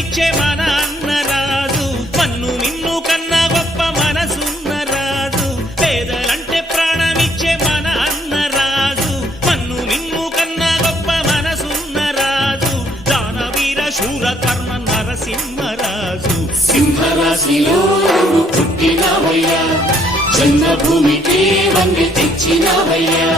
ప్రాణమిచ్చే మన అన్నరాజు, మన్ను మిన్ను కన్నా గొప్ప మనసున్న రాజు. పేదలంటే ప్రాణమిచ్చే మన అన్నరాజు, మన్ను మిన్ను కన్నా గొప్ప మనసున్న రాజు. దానవీర శూర కర్మ నరసింహరాజు. సింహరాశిలో నువ్వు పుట్టినవయ్యా, జన్మభూమికి వంగి తెచ్చినవయ్యా.